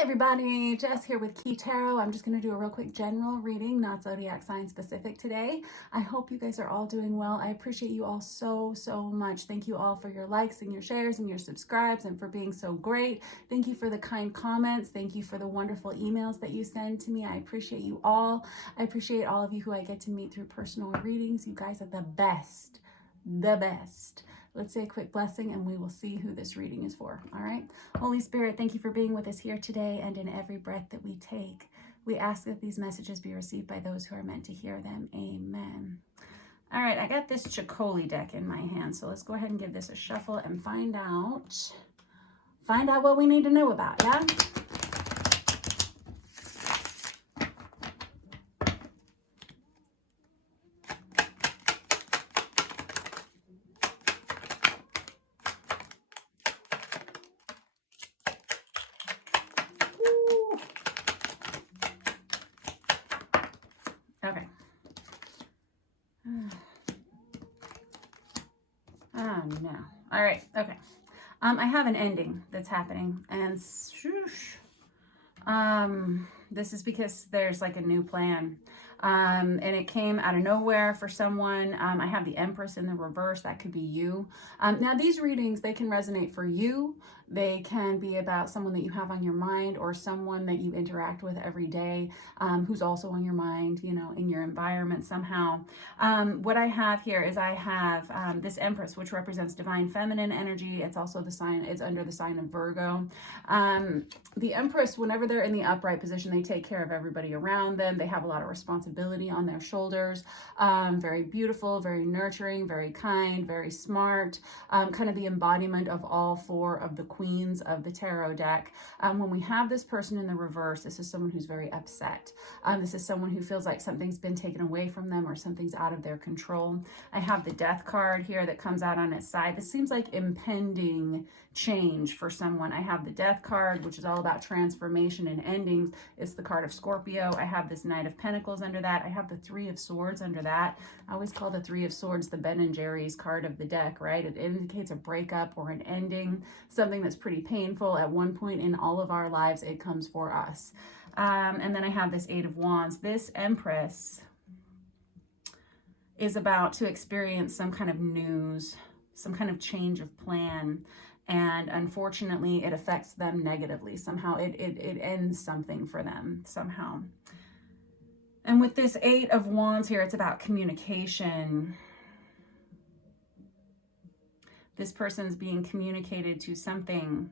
Everybody, Jess here with Key Tarot. I'm just going to do a real quick general reading, not zodiac sign specific today. I hope you guys are all doing well. I appreciate you all so much. Thank you all for your likes and your shares and your subscribes and for being so great. Thank you for the kind comments. Thank you for the wonderful emails that you send to me. I appreciate you all. I appreciate all of you who I get to meet through personal readings. You guys are the best. Let's say a quick blessing and we will see who this reading is for. All right. Holy Spirit, thank you for being with us here today and in every breath that we take. We ask that these messages be received by those who are meant to hear them. Amen. All right. I got this Chicoli deck in my hand. So let's go ahead and give this a shuffle and find out what we need to know about. Yeah. Okay. Oh no. All right. Okay. I have an ending that's happening, and this is because there's like a new plan, and it came out of nowhere for someone. I have the Empress in the reverse. That could be you. Now these readings, they can resonate for you. They can be about someone that you have on your mind or someone that you interact with every day, who's also on your mind, you know, in your environment somehow. What I have here is I have this Empress, which represents divine feminine energy. It's also the sign, it's under the sign of Virgo. The Empress, whenever they're in the upright position, they take care of everybody around them. They have a lot of responsibility on their shoulders. Very beautiful, very nurturing, very kind, very smart, kind of the embodiment of all four of the queens of the tarot deck. When we have this person in the reverse, this is someone who's very upset. This is someone who feels like something's been taken away from them or something's out of their control. I have the Death card here that comes out on its side. This seems like impending change for someone. I have the Death card, which is all about transformation and endings. It's the card of Scorpio. I have this Knight of Pentacles under that. I have the Three of Swords under that. I always call the Three of Swords the Ben and Jerry's card of the deck, right? It indicates a breakup or an ending, something that's pretty painful. At one point in all of our lives, it comes for us. And then I have this Eight of Wands. This Empress is about to experience some kind of news, some kind of change of plan. And unfortunately, it affects them negatively. Somehow it ends something for them somehow. And with this Eight of Wands here, it's about communication. This person's being communicated to something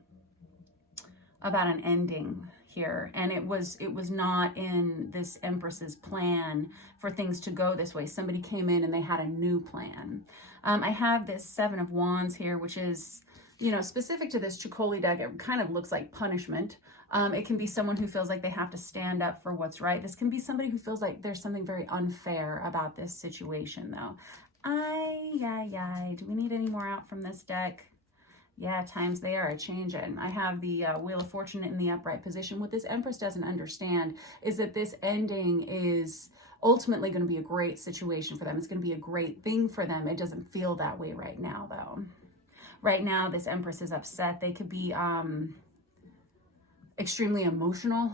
about an ending here. And it was not in this Empress's plan for things to go this way. Somebody came in and they had a new plan. I have this Seven of Wands here, which is, you know, specific to this Chicoli deck. It kind of looks like punishment. It can be someone who feels like they have to stand up for what's right. This can be somebody who feels like there's something very unfair about this situation, though. Do we need any more out from this deck? Yeah, times they are a-changing. I have the Wheel of Fortune in the upright position. What this Empress doesn't understand is that this ending is ultimately going to be a great situation for them. It's going to be a great thing for them. It doesn't feel that way right now, though. Right now, this Empress is upset. They could be extremely emotional.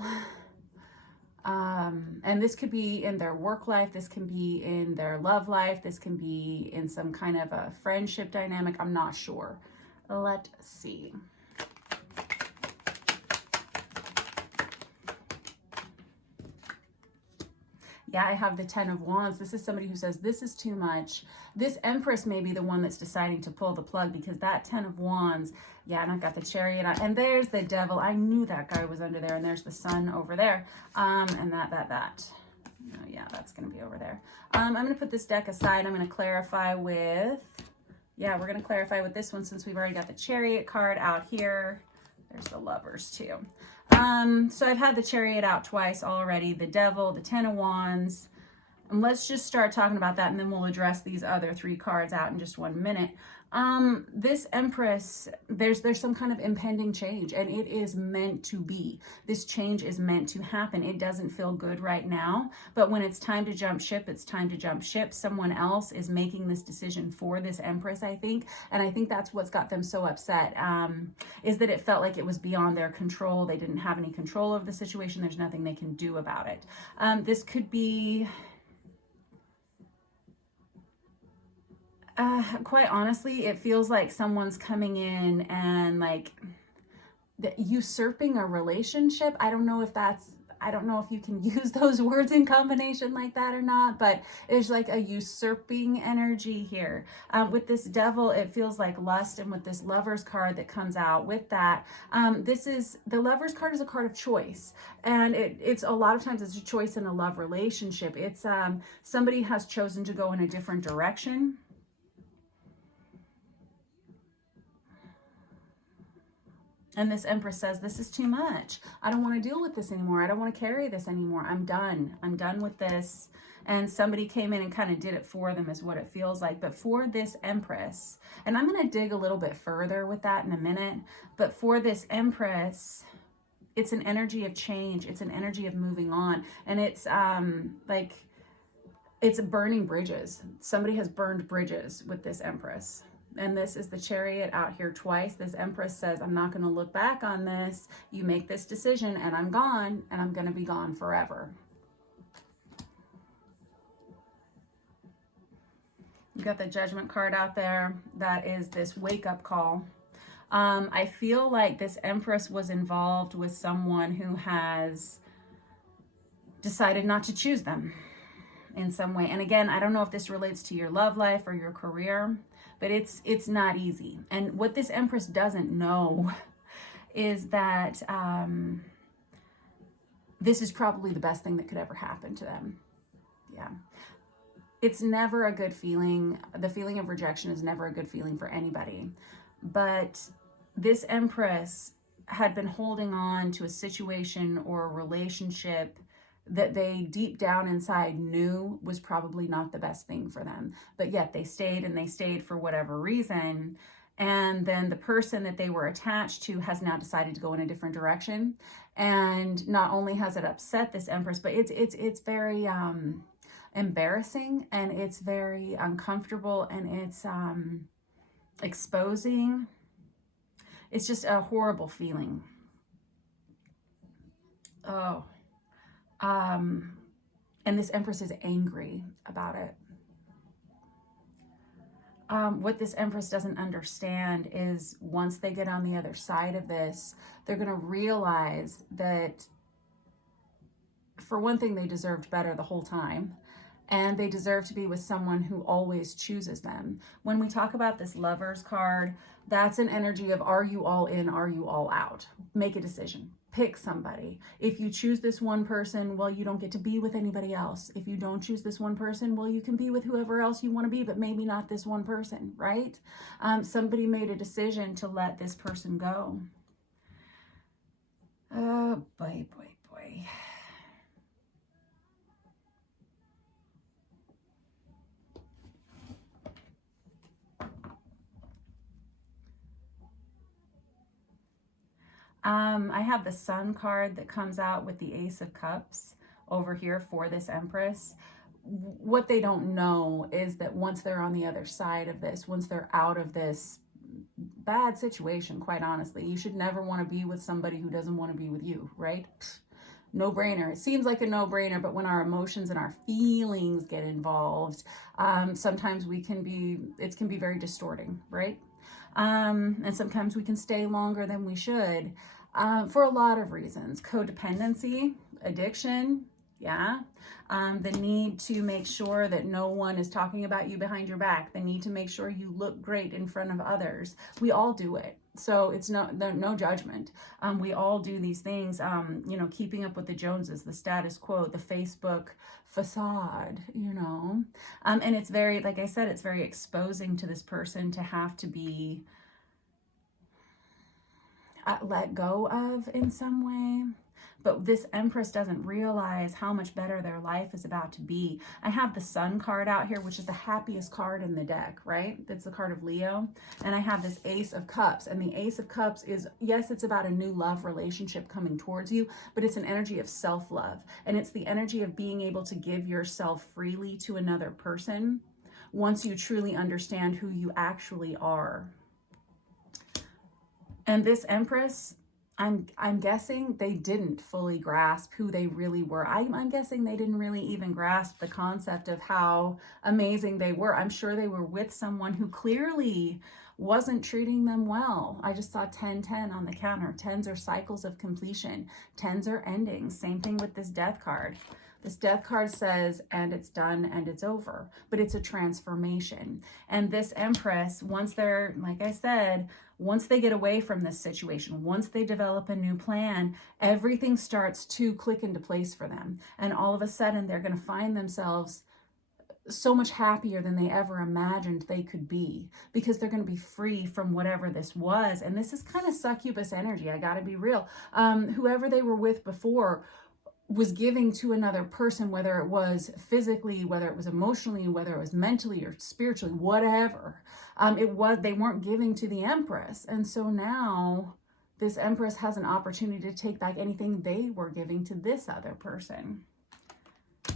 And this could be in their work life. This can be in their love life. This can be in some kind of a friendship dynamic. I'm not sure. Let's see. Yeah, I have the Ten of Wands. This is somebody who says, this is too much. This Empress may be the one that's deciding to pull the plug, because that Ten of Wands, yeah, and I've got the Chariot on, and there's the Devil. I knew that guy was under there, and there's the Sun over there, and that. Oh, yeah, that's going to be over there. I'm going to put this deck aside. I'm going to clarify with, yeah, we're going to clarify with this one since we've already got the Chariot card out here. There's the Lovers too. So I've had the Chariot out twice already, the Devil, the Ten of Wands. And let's just start talking about that, and then we'll address these other three cards out in just 1 minute. This Empress, there's some kind of impending change, and it is meant to be. This change is meant to happen. It doesn't feel good right now, but when it's time to jump ship, it's time to jump ship. Someone else is making this decision for this Empress, I think, and I think that's what's got them so upset, is that it felt like it was beyond their control. They didn't have any control of the situation. There's nothing they can do about it. This could be... quite honestly, it feels like someone's coming in and like usurping a relationship. I don't know if you can use those words in combination like that or not, but it's like a usurping energy here. With this Devil, it feels like lust, and with this Lover's card that comes out with that, the Lover's card is a card of choice, and it's a lot of times it's a choice in a love relationship. It's somebody has chosen to go in a different direction. And this Empress says, this is too much. I don't want to deal with this anymore. I don't want to carry this anymore. I'm done. I'm done with this. And somebody came in and kind of did it for them is what it feels like. But for this Empress, and I'm going to dig a little bit further with that in a minute, but for this Empress, it's an energy of change. It's an energy of moving on. And it's it's burning bridges. Somebody has burned bridges with this Empress. And this is the Chariot out here twice. This Empress says, I'm not going to look back on this. You make this decision and I'm gone, and I'm going to be gone forever. You got the Judgment card out there. That is this wake up call. I feel like this Empress was involved with someone who has decided not to choose them in some way. And again, I don't know if this relates to your love life or your career, but it's not easy. And what this Empress doesn't know is that this is probably the best thing that could ever happen to them. Yeah. It's never a good feeling. The feeling of rejection is never a good feeling for anybody. But this Empress had been holding on to a situation or a relationship that they deep down inside knew was probably not the best thing for them. But yet they stayed, and they stayed for whatever reason. And then the person that they were attached to has now decided to go in a different direction. And not only has it upset this Empress, but it's very embarrassing, and it's very uncomfortable, and it's exposing. It's just a horrible feeling. Oh. And this Empress is angry about it. What this Empress doesn't understand is once they get on the other side of this, they're going to realize that, for one thing, they deserved better the whole time. And they deserve to be with someone who always chooses them. When we talk about this Lover's card, that's an energy of, are you all in? Are you all out? Make a decision. Pick somebody. If you choose this one person, well, you don't get to be with anybody else. If you don't choose this one person, well, you can be with whoever else you want to be, but maybe not this one person, right? Somebody made a decision to let this person go. Oh, boy, boy, boy. I have the Sun card that comes out with the Ace of Cups over here for this Empress. What they don't know is that once they're on the other side of this, once they're out of this bad situation, quite honestly, you should never want to be with somebody who doesn't want to be with you, right? No brainer. It seems like a no brainer, but when our emotions and our feelings get involved, sometimes it can be very distorting, right? And sometimes we can stay longer than we should for a lot of reasons. Codependency, addiction, yeah. The need to make sure that no one is talking about you behind your back. The need to make sure you look great in front of others. We all do it. So it's no judgment. We all do these things, keeping up with the Joneses, the status quo, the Facebook facade, and it's very, like I said, it's very exposing to this person to have to be let go of in some way. But this Empress doesn't realize how much better their life is about to be. I have the Sun card out here, which is the happiest card in the deck, right? It's the card of Leo. And I have this Ace of Cups. And the Ace of Cups is, yes, it's about a new love relationship coming towards you, but it's an energy of self-love. And it's the energy of being able to give yourself freely to another person once you truly understand who you actually are. And this Empress, I'm guessing they didn't fully grasp who they really were. I'm guessing they didn't really even grasp the concept of how amazing they were. I'm sure they were with someone who clearly wasn't treating them well. I just saw 10-10 on the counter. 10s are cycles of completion. 10s are endings. Same thing with this Death card. This Death card says, and it's done and it's over, but it's a transformation. And this Empress, once they're, like I said, once they get away from this situation, once they develop a new plan, everything starts to click into place for them. And all of a sudden, they're going to find themselves so much happier than they ever imagined they could be, because they're going to be free from whatever this was. And this is kind of succubus energy. I got to be real. Whoever they were with before was giving to another person, whether it was physically, whether it was emotionally, whether it was mentally or spiritually, whatever. They weren't giving to the Empress. And so now this Empress has an opportunity to take back anything they were giving to this other person.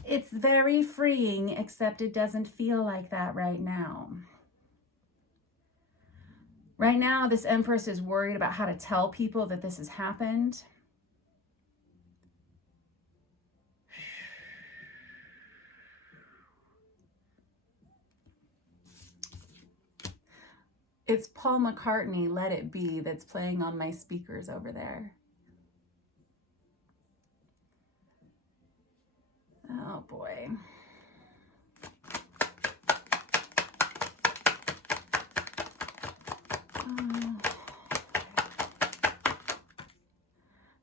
It's very freeing, except it doesn't feel like that right now. Right now, this Empress is worried about how to tell people that this has happened. It's Paul McCartney, Let It Be, that's playing on my speakers over there. Oh boy.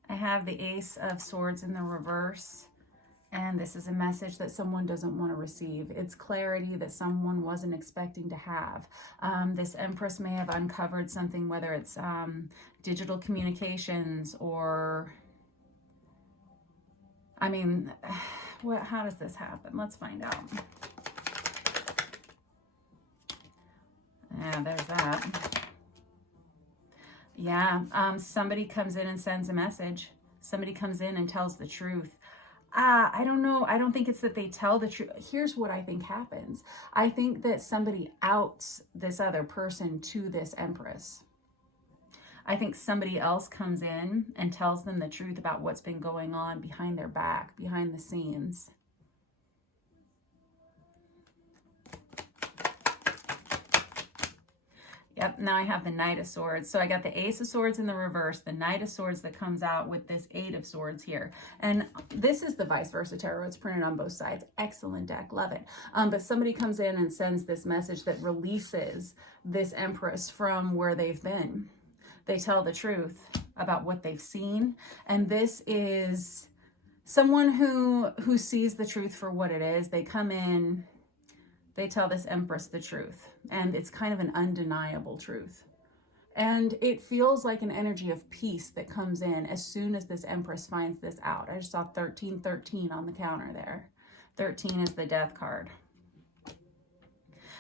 I have the Ace of Swords in the reverse. And this is a message that someone doesn't want to receive. It's clarity that someone wasn't expecting to have. This Empress may have uncovered something, whether it's digital communications or, I mean, how does this happen? Let's find out. Yeah, there's that. Yeah, somebody comes in and sends a message. Somebody comes in and tells the truth. I don't know. I don't think it's that they tell the truth. Here's what I think happens. I think that somebody outs this other person to this Empress. I think somebody else comes in and tells them the truth about what's been going on behind their back, behind the scenes. Yep, now I have the Knight of Swords. So I got the Ace of Swords in the reverse, the Knight of Swords that comes out with this Eight of Swords here. And this is the Vice Versa Tarot. It's printed on both sides. Excellent deck. Love it. But somebody comes in and sends this message that releases this Empress from where they've been. They tell the truth about what they've seen. And this is someone who sees the truth for what it is. They come in, they tell this Empress the truth, and it's kind of an undeniable truth. And it feels like an energy of peace that comes in as soon as this Empress finds this out. I just saw 1313 on the counter there. 13 is the Death card.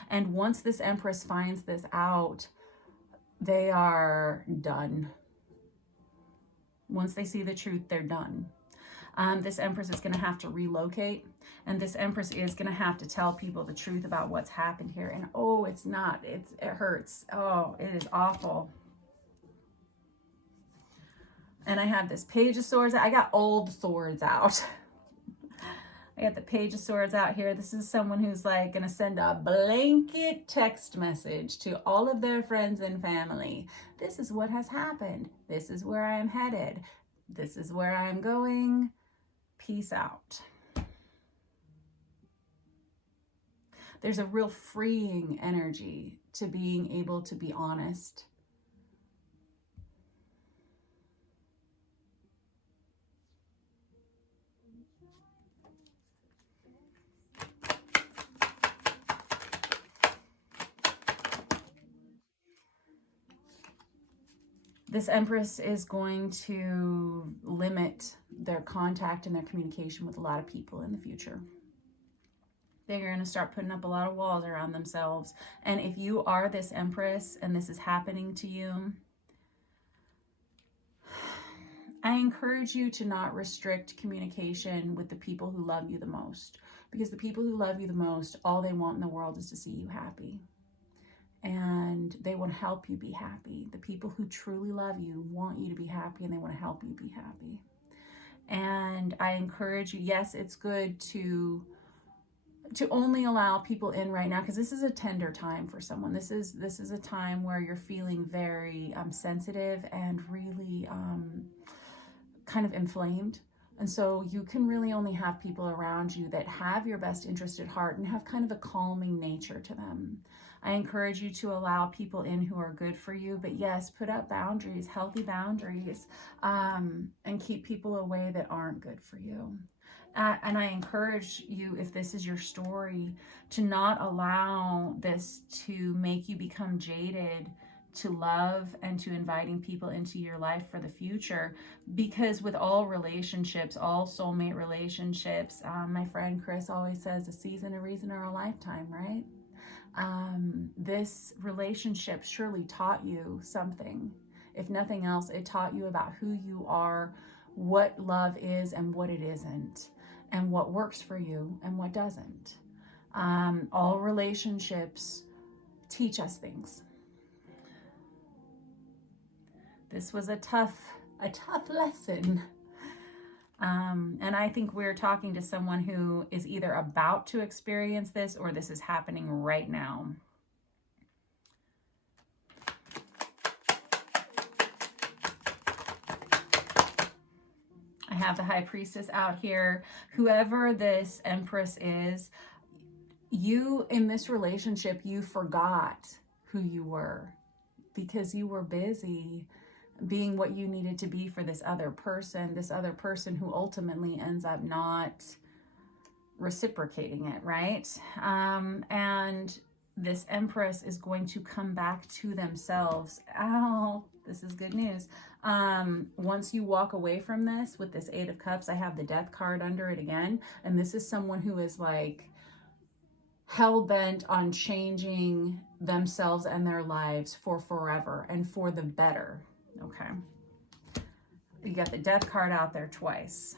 And once this Empress finds this out, they are done. Once they see the truth, they're done. This Empress is going to have to relocate, and this Empress is going to have to tell people the truth about what's happened here. And oh, it hurts. Oh, it is awful. And I have this Page of Swords. I got old swords out. I got the Page of Swords out here. This is someone who's like going to send a blanket text message to all of their friends and family. This is what has happened. This is where I am headed. This is where I am going. Peace out. There's a real freeing energy to being able to be honest. This Empress is going to limit their contact and their communication with a lot of people in the future. They're going to start putting up a lot of walls around themselves. And if you are this Empress and this is happening to you, I encourage you to not restrict communication with the people who love you the most. Because the people who love you the most, all they want in the world is to see you happy. And they want to help you be happy. The people who truly love you want you to be happy, and they want to help you be happy. And I encourage you, yes, it's good to only allow people in right now, because this is a tender time for someone. This is a time where you're feeling very sensitive and really kind of inflamed. And so you can really only have people around you that have your best interest at heart and have kind of a calming nature to them. I encourage you to allow people in who are good for you, but yes, put up boundaries, healthy boundaries, and keep people away that aren't good for you. And I encourage you, if this is your story, to not allow this to make you become jaded to love and to inviting people into your life for the future. Because with all relationships, all soulmate relationships, my friend Chris always says, a season, a reason, or a lifetime, right? This relationship surely taught you something. If nothing else, it taught you about who you are, what love is and what it isn't, and what works for you and what doesn't. All relationships teach us things. This was a tough lesson. And I think we're talking to someone who is either about to experience this or this is happening right now. I have the High Priestess out here. Whoever this Empress is, you in this relationship, you forgot who you were because you were busy being what you needed to be for this other person who ultimately ends up not reciprocating it, right? And this Empress is going to come back to themselves. Ow, this is good news. Once you walk away from this with this Eight of Cups, I have the Death card under it again. And this is someone who is like hell-bent on changing themselves and their lives for forever and for the better. Okay. You got the Death card out there twice.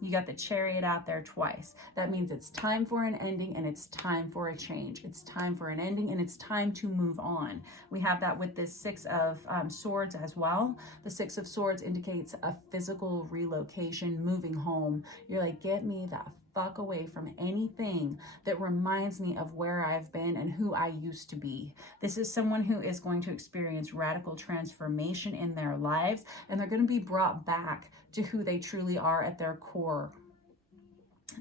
You got the Chariot out there twice. That means it's time for an ending and it's time for a change. It's time for an ending and it's time to move on. We have that with this Six of Swords as well. The Six of Swords indicates a physical relocation, moving home. You're like, get me the fuck away from anything that reminds me of where I've been and who I used to be. This is someone who is going to experience radical transformation in their lives, and they're going to be brought back to who they truly are at their core.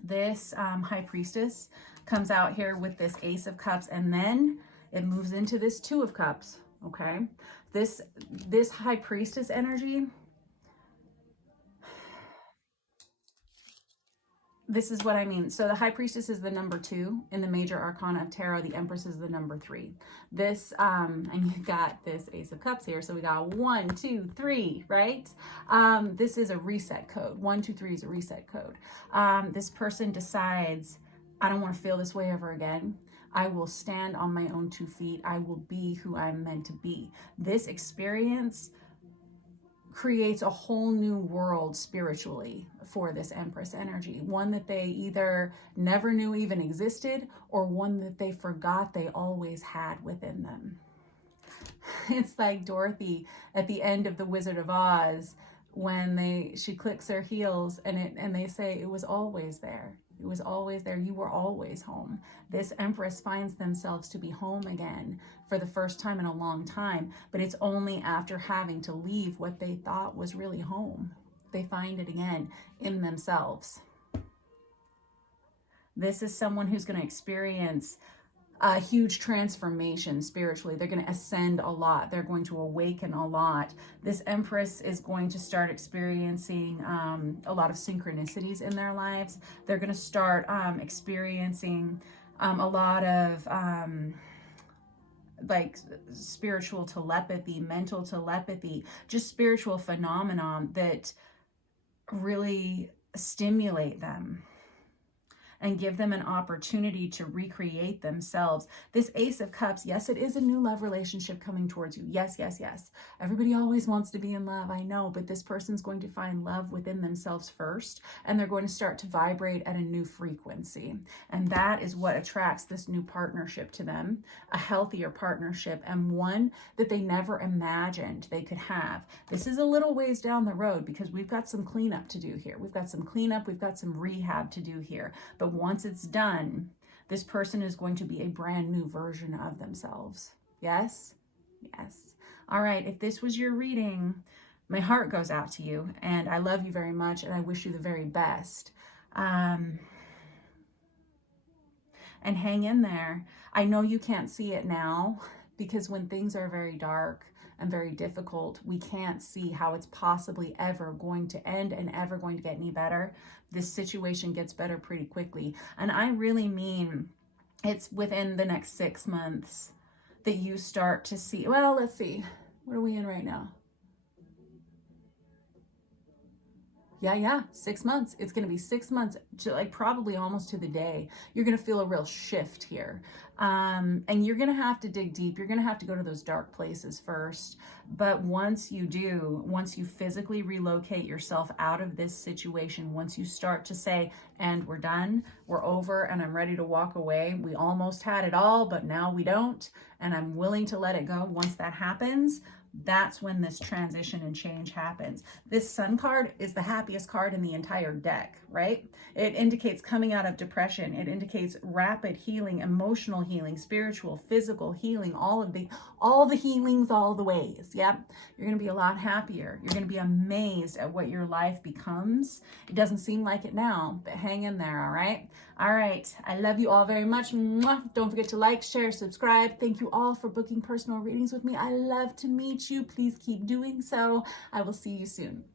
This High Priestess comes out here with this Ace of Cups, and then it moves into this Two of Cups. Okay, this High Priestess energy, this is what I mean. So the High Priestess is the number 2 in the major arcana of tarot. The Empress is the number 3. This, and you've got this Ace of Cups here. So we got 1, 2, 3, right? This is a reset code. 1, 2, 3 is a reset code. This person decides, I don't want to feel this way ever again. I will stand on my own 2 feet. I will be who I'm meant to be. This experience creates a whole new world spiritually for this Empress energy. One that they either never knew even existed or one that they forgot they always had within them. It's like Dorothy at the end of The Wizard of Oz when she clicks her heels and they say, it was always there. It was always there. You were always home. This Empress finds themselves to be home again for the first time in a long time, but it's only after having to leave what they thought was really home. They find it again in themselves. This is someone who's going to experience a huge transformation spiritually. They're going to ascend a lot. They're going to awaken a lot. This Empress is going to start experiencing a lot of synchronicities in their lives. They're going to start experiencing a lot of like spiritual telepathy, mental telepathy, just spiritual phenomenon that really stimulate them and give them an opportunity to recreate themselves. This Ace of Cups, yes, it is a new love relationship coming towards you. Yes, yes, yes. Everybody always wants to be in love, I know, but this person's going to find love within themselves first, and they're going to start to vibrate at a new frequency. And that is what attracts this new partnership to them, a healthier partnership, and one that they never imagined they could have. This is a little ways down the road because we've got some cleanup to do here. We've got some cleanup, we've got some rehab to do here. But once it's done, this person is going to be a brand new version of themselves. Yes? Yes. All right. If this was your reading, my heart goes out to you, and I love you very much, and I wish you the very best. And hang in there. I know you can't see it now, because when things are very dark and very difficult, we can't see how it's possibly ever going to end and ever going to get any better. This situation gets better pretty quickly. And I really mean it's within the next 6 months that you start to see, well, let's see, what are we in right now? Yeah, 6 months. It's going to be 6 months, to like probably almost to the day. You're going to feel a real shift here. And you're going to have to dig deep. You're going to have to go to those dark places first. But once you do, once you physically relocate yourself out of this situation, once you start to say, and we're done, we're over, and I'm ready to walk away. We almost had it all, but now we don't. And I'm willing to let it go. Once that happens, that's when this transition and change happens. This Sun card is the happiest card in the entire deck, right? It indicates coming out of depression. It indicates rapid healing, emotional healing, spiritual, physical healing, all the healings, all the ways. Yep. You're going to be a lot happier. You're going to be amazed at what your life becomes. It doesn't seem like it now, but hang in there. All right. All right. I love you all very much. Mwah. Don't forget to like, share, subscribe. Thank you all for booking personal readings with me. I love to meet you. Please keep doing so. I will see you soon.